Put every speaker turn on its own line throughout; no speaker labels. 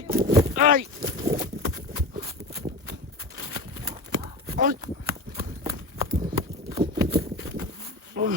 ยเอ้ยโอ้ยโอ้ย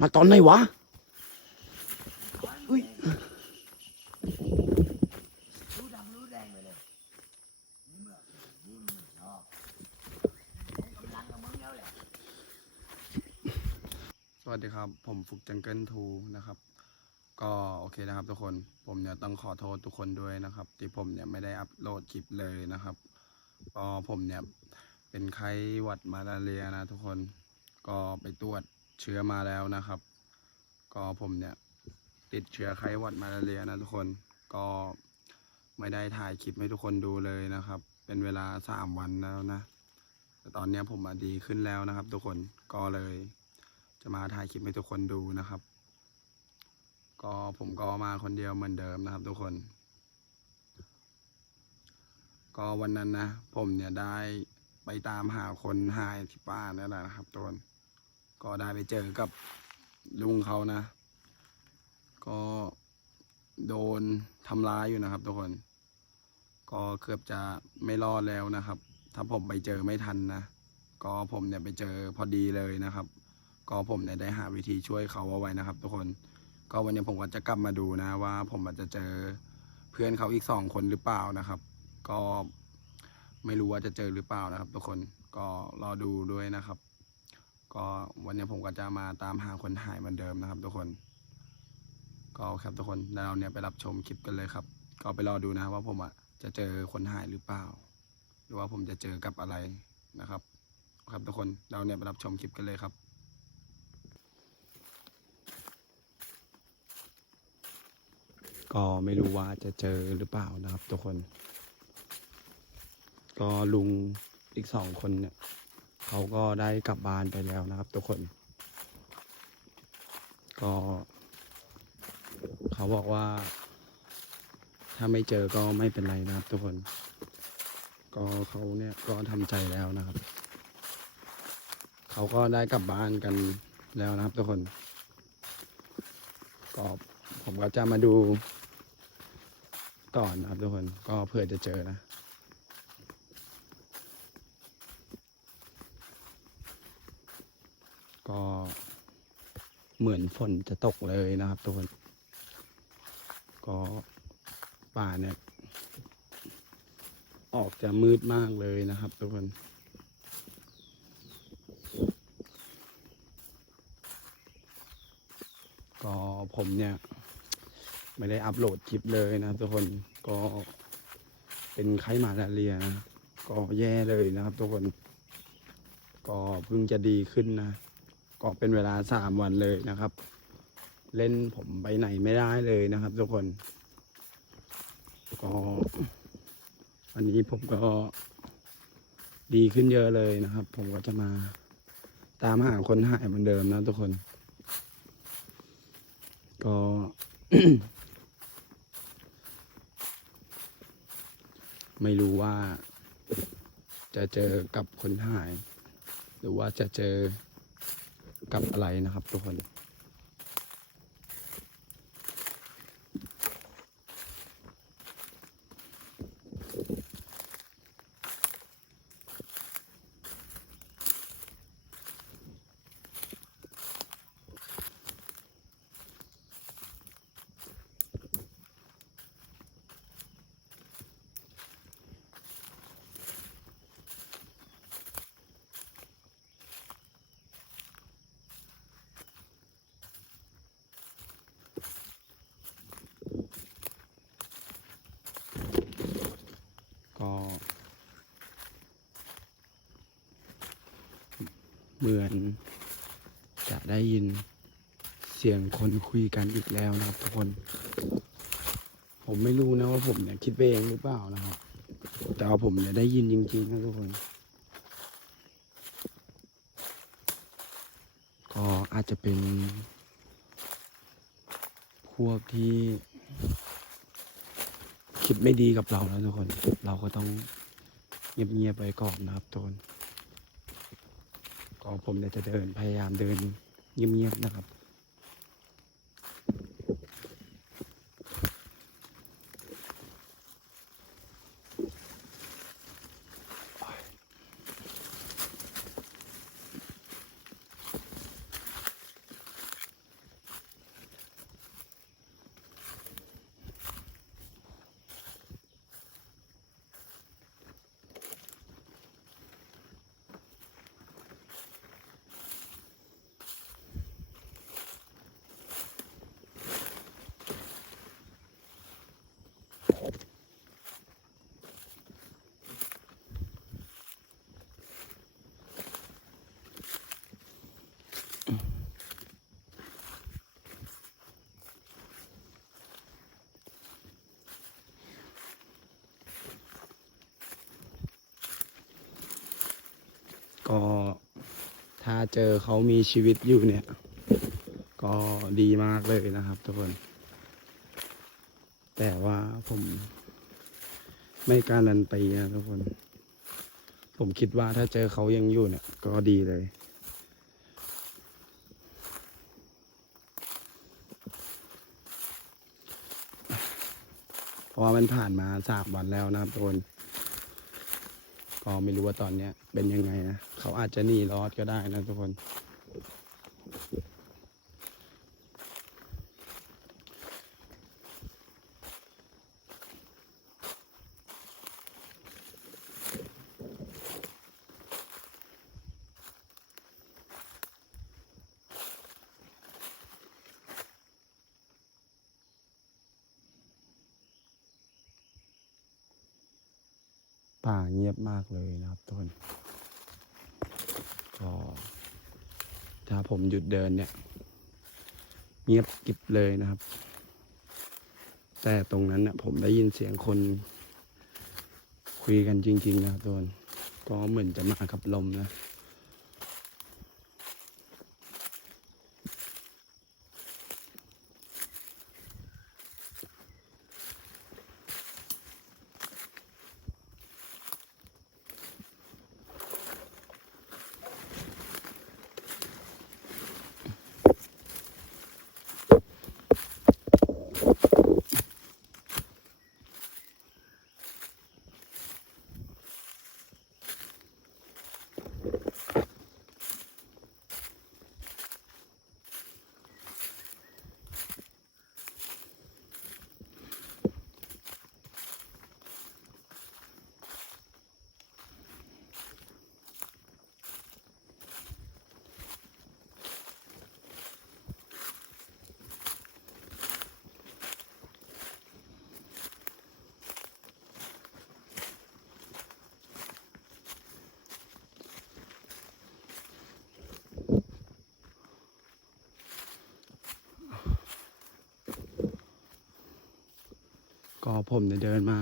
มาตอนไหนวะอุ้ย
รู้ดำรู้แดงไปเลยนี่เมื่อนี่มึงชอบผมกำลังกับมึงแล้วแหละ
สวัสดีครับ ผมฟุก จังเกิลทูนะครับ ก็โอเคนะครับทุกคนผมเนี่ยต้องขอโทษทุกคนด้วยนะครับ ที่ผมเนี่ยไม่ได้อัปโหลดคลิปเลยนะครับก็ผมเนี่ยเป็นไข้หวัดมาลาเรียนะทุกคนก็ไปตรวจเชื้อมาแล้วนะครับ ก็ผมเนี่ยติดเชื้อไข้หวัดมาลาเรียนะทุกคนก็ไม่ได้ถ่ายคลิปให้ทุกคนดูเลยนะครับ เป็นเวลาสามวันแล้วนะแต่ตอนนี้ผมมาดีขึ้นแล้วนะครับ ทุกคนก็เลย จะมาถ่ายคลิปให้ทุกคนดูนะครับ ก็ผมก็มาคนเดียวเหมือนเดิมนะครับ ทุกคน ก็วันนั้นนะ ผมเนี่ยได้ไปตามหาคนหายที่บ้านนั่นแหละนะครับทุกคนก็ได้ไปเจอกับลุงเขานะ ก็โดนทำร้ายอยู่นะครับ ทุกคน ก็เกือบจะไม่รอดแล้วนะครับ ถ้าผมไปเจอไม่ทันนะ ก็ผมเนี่ยไปเจอพอดีเลยนะครับ ก็ผมเนี่ยได้หาวิธีช่วยเขาเอาไว้นะครับ ทุกคนก็วันนี้ผมก็จะกลับมาดูนะว่า ผมอาจจะเจอเพื่อนเขาอีกสองคนหรือเปล่านะครับ ก็ไม่รู้ว่าจะเจอหรือเปล่านะครับ ทุกคนก็รอดูด้วยนะครับ ก็วันนี้ผมก็จะมาตามหาคนหายเหมือนเดิมนะครับ ทุกคน ก็ครับทุกคนเราเนี่ยไปรับชมคลิปกันเลยครับ ก็ไปรอดูนะว่าผมอะจะเจอคนหายหรือเปล่า หรือว่าผมจะเจอกับอะไรนะครับ ครับทุกคนเราเนี่ยไปรับชมคลิปกันเลยครับ ก็ไม่รู้ว่าจะเจอหรือเปล่านะครับ ทุกคน ก็ลุงอีกสองคนเนี่ยเขาก็ได้กลับบ้านไปแล้วนะครับ ทุกคน ก็ เขาบอกว่า ถ้าไม่เจอก็ไม่เป็นไรนะครับ ทุกคน ก็เขาเนี่ยก็ทำใจแล้วนะครับ เขาก็ได้กลับบ้านกันแล้วนะครับ ทุกคนก็ผมก็จะมาดู ก่อนนะครับทุกคนก็เพื่อจะเจอนะก็เหมือนฝนจะตกเลยนะครับทุกคน ก็ป่าเนี่ย ออกจะมืดมากเลยนะครับทุกคนก็ผมเนี่ย ไม่ได้อัปโหลดคลิปเลยนะครับทุกคนก็เป็นไข้หมาลาเรียนะก็แย่เลยนะครับ ทุกคน ก็เพิ่งจะดีขึ้นนะก็เป็นเวลาสามวันเลยนะครับ เล่นผมไปไหนไม่ได้เลยนะครับ ทุกคน ก็อันนี้ผมก็ดีขึ้นเยอะเลยนะครับ ผมก็จะมาตามหาคนหายเหมือนเดิมนะทุกคน ก็ ไม่รู้ว่า จะเจอกับคนหาย หรือว่าจะเจอกับอะไรนะครับทุกคน มือน จะได้ยินเสียงคนคุยกันอีกแล้วนะครับทุกคน ผมไม่รู้นะว่าผมเนี่ยคิดไปเองหรือเปล่านะครับ แต่ว่าผมเนี่ยได้ยินจริงๆนะทุกคน ก็อาจจะเป็น พวกที่ คิดไม่ดีกับเราแล้วทุกคน เราก็ต้องเงียบๆไปก่อนนะครับทุกคน ของผมเนี่ยจะเดินพยายามเดินเงียบๆนะครับ ก็ถ้าเจอเขามีชีวิตอยู่เนี่ย ก็ดีมากเลยนะครับทุกคน แต่ว่าผมไม่การันตีนะทุกคน ผมคิดว่าถ้าเจอเขายังอยู่เนี่ย ก็ดีเลยเพราะว่ามันผ่านมาสามวันแล้วนะครับทุกคน ก็ไม่รู้ว่าตอนเนี้ยเป็นยังไงนะ เขาอาจจะหนีรอดก็ได้นะทุกคน ป่าเงียบมากเลยนะครับทุกคนก็ถ้าผมหยุดเดินเนี่ย เงียบกิบเลยนะครับ แต่ตรงนั้นเนี่ยผมได้ยินเสียงคนคุยกันจริง ๆ นะครับทุกคนก็เหมือนจะมากับลมนะ ก็ผมเนี่ยเดินมา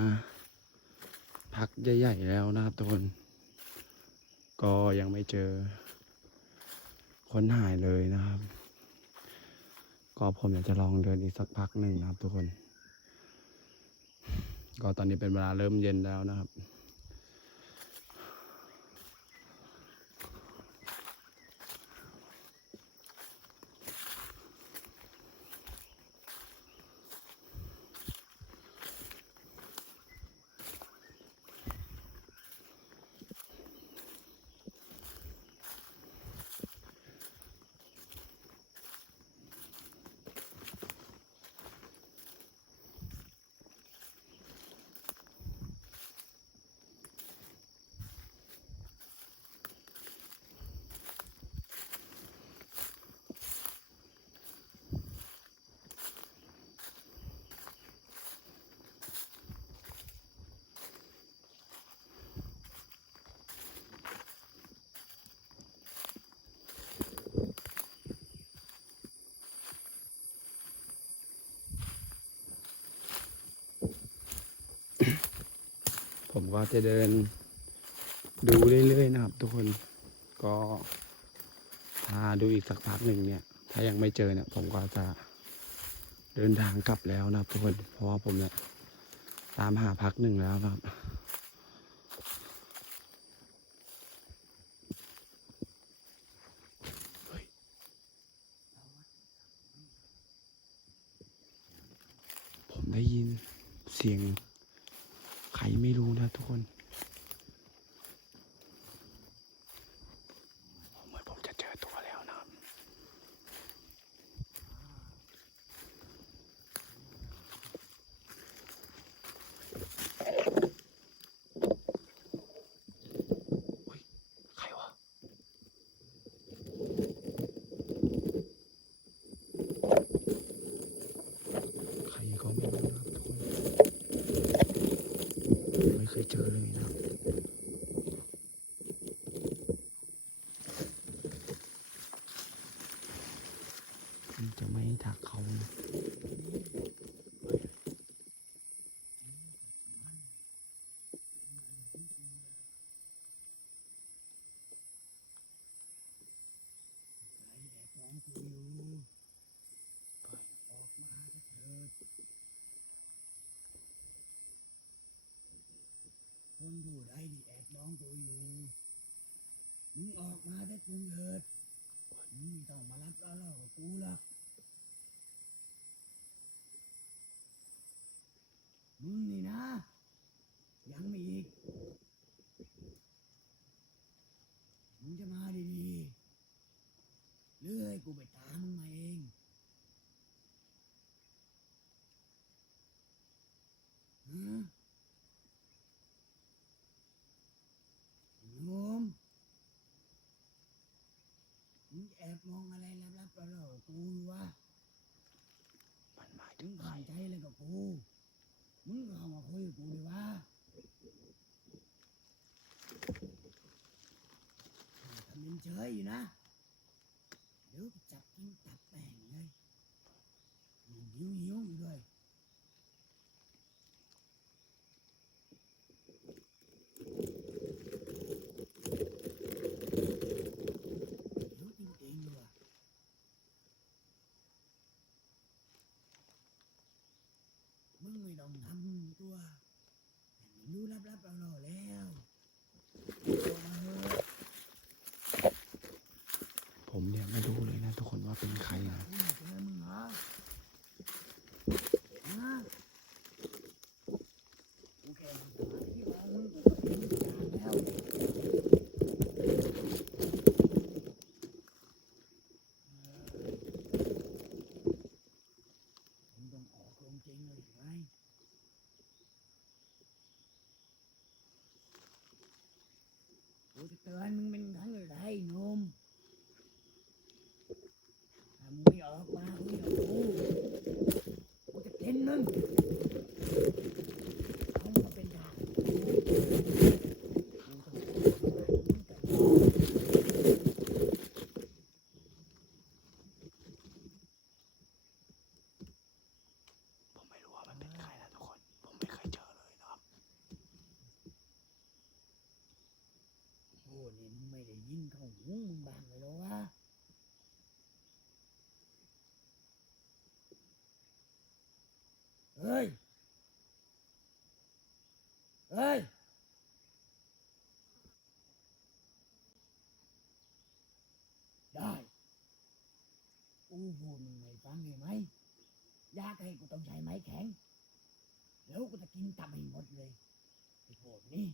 พักใหญ่ๆแล้วนะครับทุกคน ก็ยังไม่เจอ คนหายเลยนะครับ ก็ผมอยากจะลองเดินอีกสักพักหนึ่งนะครับทุกคน ก็ตอนนี้เป็นเวลาเริ่มเย็นแล้วนะครับ ผมก็จะเดินดูเรื่อยๆนะครับ ทุกคนก็ถ้าดูอีกสักพักหนึ่งเนี่ย ถ้ายังไม่เจอเนี่ย ผมก็จะเดินทางกลับแล้วนะครับทุกคนเพราะว่าผมเนี่ยตามหาพักหนึ่งแล้วครับ ผมได้ยินเสียง กูอยู่มึงออกมาได้กูเถิดมึง
ต้องมารับแล้วกับกูหรอก แอบมองอะไรลับๆเราๆกูวะ
มันหมาย
ถึง
ใคร
ผ่านใจเลยกับกูมึงก็เข้ามาคุยกับกูดีวะทำเป็นเฉยอยู่นะเดี๋ยวจับกินตับแป้งเลยหิวหิวหิวอยู่ด้วยหิวจริงๆว่ะ มึงไม่ต้องทำตัวให้ มันรู้ลับๆเราๆแล้วเอามาเถอะ
ผมเนี่ยไม่รู้เลยนะทุกคนว่าเป็นใครนะ
กูไม่เจอมึงเหรอฮะกูแค่มาขอที่ว่ามึงก็เป็นทางแล้วมึงต้องออกลงจริงเลยใช่ไหม กูจะเตือนมึงเป็นครั้งสุดท้ายหนุ่มถ้ามึงไม่ออกมาคุยกับกูกูจะกินมึงเอามาเป็นทางกูต้องออกมามึงกับ
ผมไม่รู้ว่ามันเป็นใครนะทุกคน ผมไม่เคยเจอเลยนะครับ
โอ้ นี่มึงไม่ได้ยินเข้าหูมึงบ้างเลยเหรอวะเฮ้ย เฮ้ย ได้กูพูดมึงไม่ฟังเลยไหมอยากให้กูต้องใช้ไม้แข็ง แล้วกูจะกินตับให้หมดเลยไอ้พวกนี้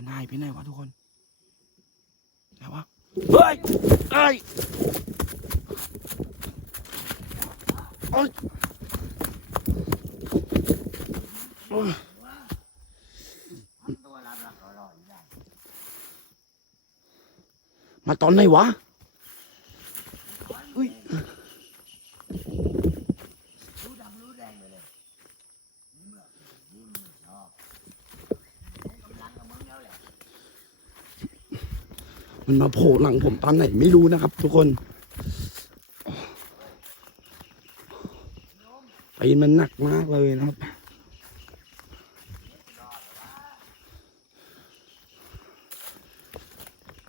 มันหายไปไหนวะทุกคนไหนวะเฮ้ยเอ้ยโอ๊ยโอ๊ย
ว่าทำตัวรับรับรอๆอยู่ได้
มาตอนไหนวะ
อุ้ยรู้ดำรู้แดงไปเลยในเมื่อยิ่งไม่ชอบผมกำลังกับมึงแล้วแหละ
มาโผล่หลังผมตอนไหนไม่รู้นะครับ ทุกคนไปมันหนักมากเลยนะครับ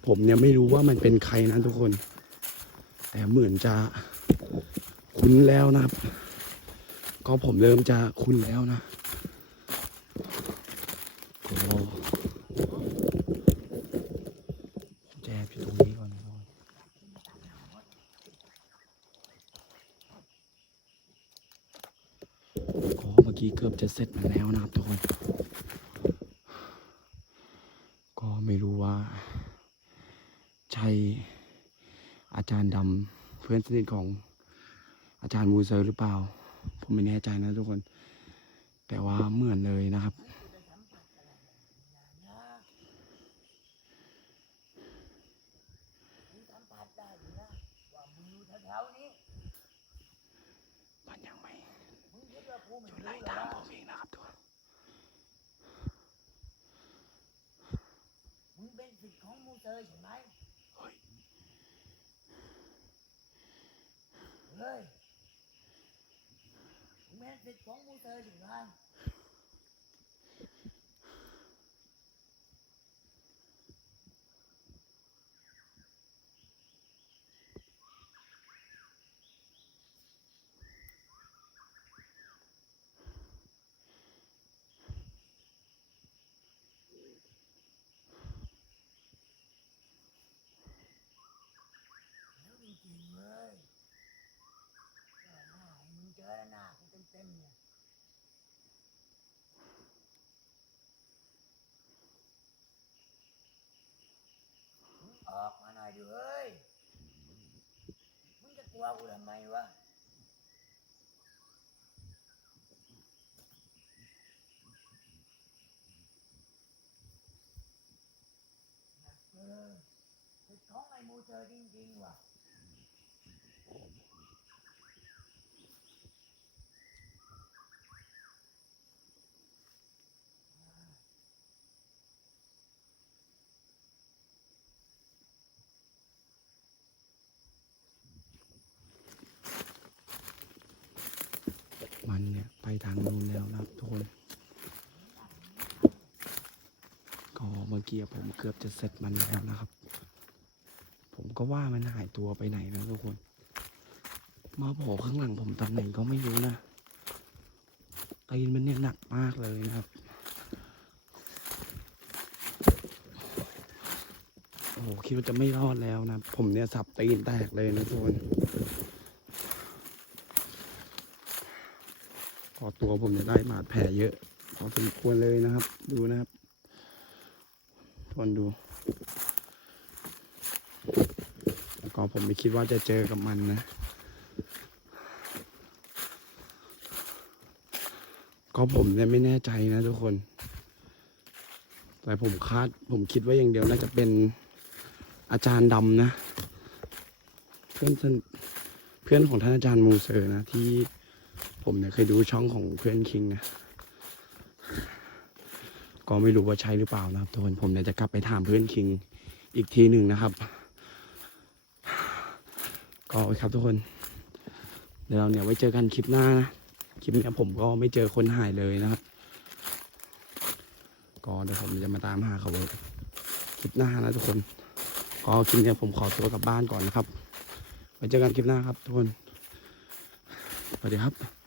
ผมเนี่ยไม่รู้ว่ามันเป็นใครนะทุกคน แต่เหมือนจะคุ้นแล้วนะครับ ก็ผมเริ่มจะคุ้นแล้วนะก็ผมจะแอบอยู่ตรงนี้ก่อนนะทุกคน กี้เกือบจะเสร็จมาแล้วนะครับทุกคน ก็ไม่รู้ว่า ใช่อาจารย์ดำเพื่อนสนิทของอาจารย์มูเซอร์หรือเปล่า ผมไม่แน่ใจนะทุกคน แต่ว่าเหมือนเลยนะครับ
มึงสัมผัสได้อยู่นะว่ามึงอยู่แถวๆนี้
มันยังไม่
มึงคิดว่ากูไม่
อยู่
รู้
ไล่
เหรอ
ตาม
วะ
ผมเองนะครับทุกคน
มึงเป็น สิทธิ์ของมูเตอร์ใช่ไหม
เฮ้ย
เฮ้ยมึงเป็นสิทธิ์ของมูเตอร์ ริงเว้ยหน้าให้มึงเจอหน้ากูเต็มๆเนี่ยมึงออกมาหน่อยดูเว้ยมึงจะกลัวกูทำไมวะเออเป็ของไอ้มูเจอจริงๆว่ะ
มันเนี่ย ไปทางนู้นแล้วนะครับทุกคน ก็เมื่อกี้ผมเกือบจะเสร็จมันแล้วนะครับ ผมก็ว่ามันหายตัวไปไหนนะทุกคน มาโผล่ข้างหลังผมตอนไหนก็ไม่รู้นะตีนมันเนี่ยหนักมากเลยนะครับ โอ้โหคิดว่าจะไม่รอดแล้วนะ ผมเนี่ยสับตีนแตกเลยนะทุกคนพอตัวผมจะได้บาดแผลเยอะ พอสมควรเลยนะครับ ดูนะครับทนดู แล้วก็ผมไม่คิดว่าจะเจอกับมันนะ ก็ผมเนี่ยไม่แน่ใจนะทุกคน แต่ผมคาดผมคิดว่าอย่างเดียวน่าจะเป็นอาจารย์ดำนะ เพื่อนเพื่อนของท่านอาจารย์มูเซอร์นะ ที่ผมเนี่ยเคยดูช่องของเพื่อนคิงนะก็ไม่รู้ว่าใช่หรือเปล่านะครับทุกคนผมเนี่ยจะกลับไปถามเพื่อนคิงอีกทีหนึ่งนะครับ ก็โอเคครับทุกคน เดี๋ยวเราเนี่ยไว้เจอกันคลิปหน้านะ คลิปนี้ผมก็ไม่เจอคนหายเลยนะครับ ก็เดี๋ยวผมจะมาตามหาเขาเลยคลิปหน้านะทุกคน ก็คลิปนี้ผมขอตัวกลับบ้านก่อนนะครับไว้เจอกันคลิปหน้าครับทุกคนสวัสดีครับ